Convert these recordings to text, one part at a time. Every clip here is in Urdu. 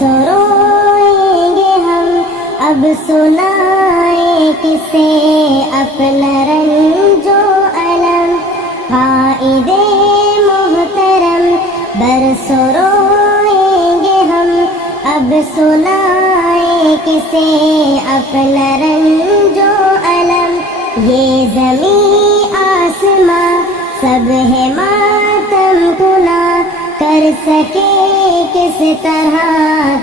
روئیں گے ہم، اب سنائیں کسے اپنا رنج و الم، قائد محترم برسوں روئیں گے ہم، اب سنائیں کسے اپنا رنج و الم، یہ زمین آسماں سب ہے ماتم کنا، کر سکے کس طرح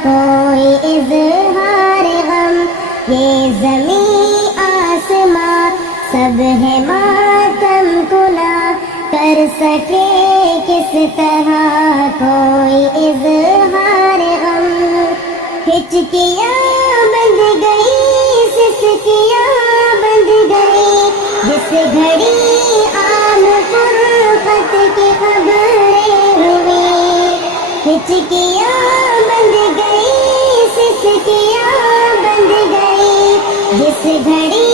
کوئی اظہار غم، یہ زمین آسماں سب ہے ماتم کنا، کر سکے کس طرح کوئی اظہار غم، ہچکیاں بندھ گئی سسکیاں بندھ گئی، جس گھڑی عام فرقت کی خبریں ہوئی، ہچکیاں بندھ گئی سسکیاں بندھ گئی، جس گھڑی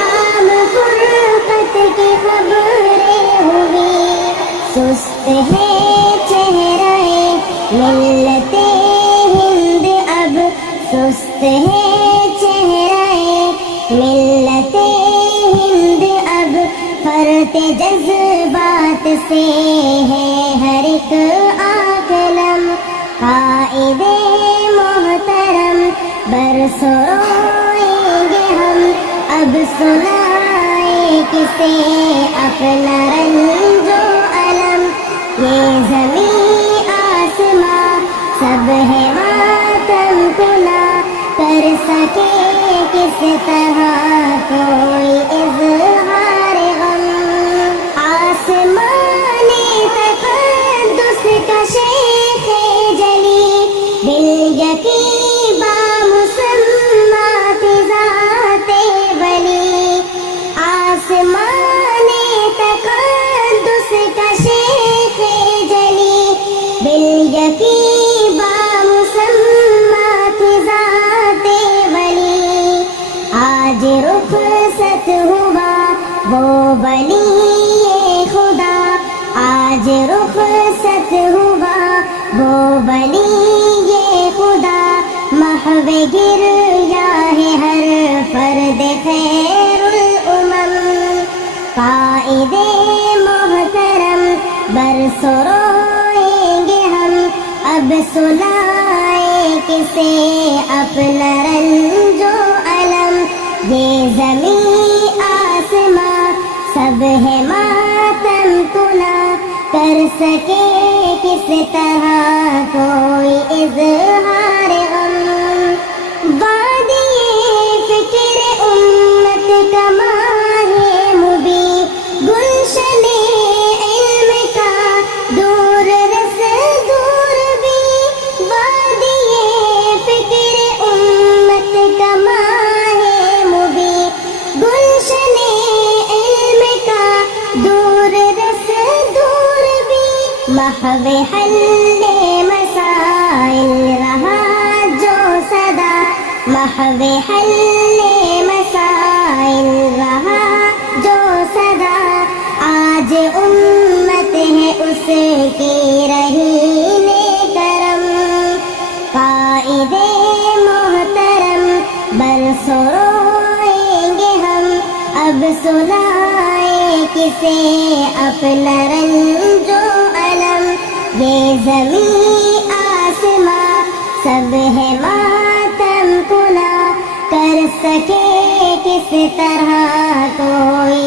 عام فرقت کی خبریں ہوئی، سست ہے چہرہ ملت ہند اب، سست ہے چہرہ ملت ہند اب، فرط جذبات سے ہے ہر ایک عالم، قائد محترم برسوں روئیں گے ہم، اب سنائیں کسے اپنا رنج و الم، یہ زمین آسماں سب ہے ماتم کنا، کر سکے کس طرح کوئی اظہار غم، آسمان تقدس کا شیخ جلی، دل یقین بامسمات ذات ولی، آسمان تقدس کا شیخ جلی، دل یقین بامسمات ذات ولی، آج رخصت ہوا وہ ولی خدا، آج رخصت ہوا وہ ولی خدا، محو گریہ ہے ہر فرد خیر الامم، قائد محترم برسوں روئیں گے ہم، اب سنائیں کسے اپنا رنج و الم، یہ زمین آسماں سب ہے ماتم کنا، کر سکے کس طرح کوئی اظہار غم، وادی فکر امت کا ماہ مبیں، گلشن علم کا دور رس دور بھی، وادی فکر امت کا ماہ مبیں، گلشن علم کا دور رس دور بھی، محو حل مسائل رہا جو صدا، محو حل مسائل رہا جو صدا، آج امت ہے اس کی رہین کرم، قائد محترم برسوں روئیں گے ہم، اب سنائیں کسے اپنا رنج و الم، یہ زمین آسماں سب ہے ماتم کنا، کر سکے کس طرح کوئی